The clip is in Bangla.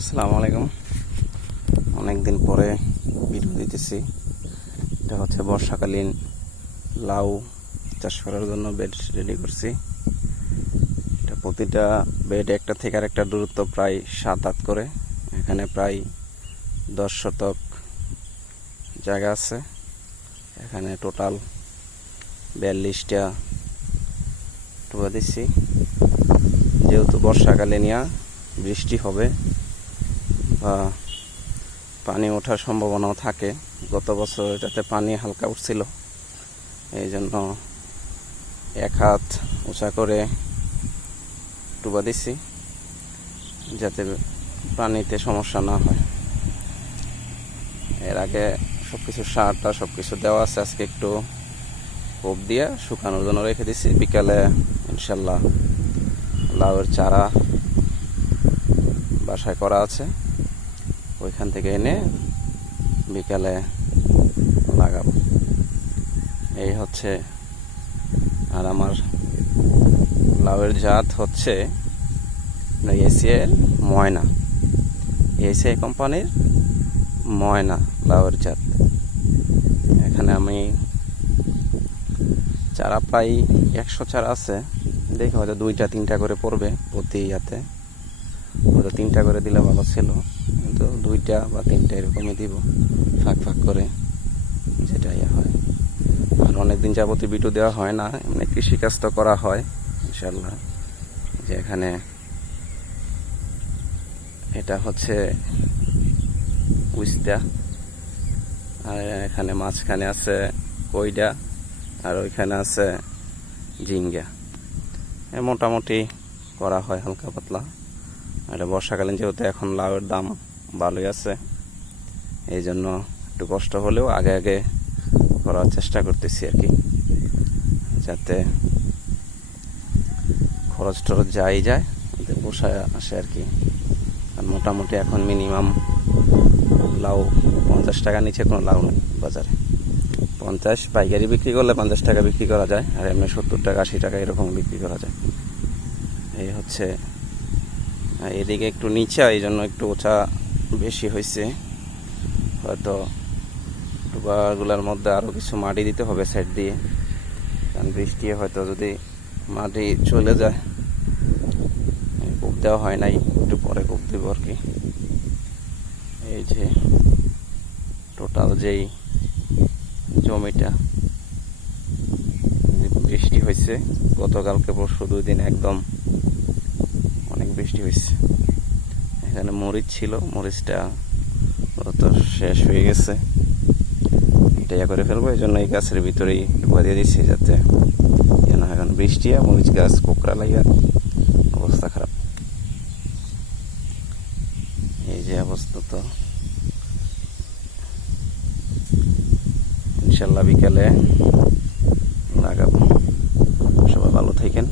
আসসালামু আলাইকুম। অনেকদিন পরে ভিডিও দিতেছি। এটা হচ্ছে বর্ষাকালীন লাউ চাষ করার জন্য বেড রেডি করছি। এটা প্রতিটা বেড একটা থেকে আর একটা দূরত্ব প্রায় সাত আট করে। এখানে প্রায় দশ শতক জায়গা আছে। এখানে টোটাল বিয়াল্লিশটা টুকা দিচ্ছি। যেহেতু বর্ষাকালে নিয়ে বৃষ্টি হবে পানি ওঠার সম্ভাবনাও থাকে। গত বছর এটাতে পানি হালকা উঠছিল। এই জন্য এক হাত উঁচা করে ডুবা দিছি, যাতে পানিতে সমস্যা না হয়। এর আগে সব কিছু সারটা সব কিছু দেওয়া আছে, আজকে একটু কোপ দিয়ে শুকানোর জন্য রেখে দিছি। বিকালে ইনশাল্লাহ লাউয়ের চারা বাসায় করা আছে। ওইখান থেকে এনে বিকালে লাগাবো। এই হচ্ছে আর আমার লাউয়ের জাত হচ্ছে এসিএল ময়না। এসিআই কোম্পানির ময়না লাউয়ের জাত। এখানে আমি চারা প্রায় একশো চারা আছে। দেখি হয়তো দুইটা, তিনটা করে পড়বে প্রতি ইয়াতে। হয়তো তিনটা করে দিলে ভালো ছিল। কিন্তু দুইটা বা তিনটা এরকমই দিব, ফাঁক ফাঁক করে যেটা ইয়ে হয়। আর অনেকদিন যাবতীয় বিটু দেওয়া হয় না, এমনি কৃষিকাজ তো করা হয় ইনশাল্লাহ যে এখানে এটা হচ্ছে উইস্তা আর এখানে মাঝখানে আছে কইডা, আর ওইখানে আছে জিঙ্গা মোটামুটি করা হয় হালকা পাতলা। আর বর্ষাকালীন যেহেতু এখন লাউয়ের দাম ভালোই আছে এই জন্য একটু কষ্ট হলেও আগে আগে করার চেষ্টা করতেছি আর কি, যাতে খরচ টরচ যাই যায়, যাতে পোষায় আসে আর কি। আর মোটামুটি এখন মিনিমাম লাউ পঞ্চাশ টাকা নিচে কোনো লাউ নেই বাজারে। পঞ্চাশ পাইকারি বিক্রি করলে পঞ্চাশ টাকা বিক্রি করা যায়, আর এমনি সত্তর টাকা আশি টাকা এরকম বিক্রি করা যায়। এই হচ্ছে এদিকে একটু নিচা এই জন্য একটু ওচা বেশি হয়েছে। হয়তো টুকাগুলোর মধ্যে আরও কিছু মাটি দিতে হবে সাইড দিয়ে। কারণ বৃষ্টি হয়তো যদি মাটি চলে যায়, কূপ দেওয়া হয় নাই, একটু পরে কূপ দেবো আর কি। এই যে টোটাল যেই জমিটা, বৃষ্টি হয়েছে, গতকালকে পরশু দুই দিন একদম বৃষ্টি হয়েছে এখানে মরিচ ছিল, মরিচটা তো শেষ হয়ে গেছে। এটা ইয়া করে ফেলব এই জন্য এই গাছের ভিতরেই ঢুকা দিয়ে দিচ্ছি যাতে ইয়ে না হয়। বৃষ্টি আর মরিচ গাছ, কোকড়া লাগিয়া অবস্থা খারাপ। এই যে অবস্থা তো। ইনশাল্লাহ বিকালে লাগাবো সবাই ভালো থাকেন।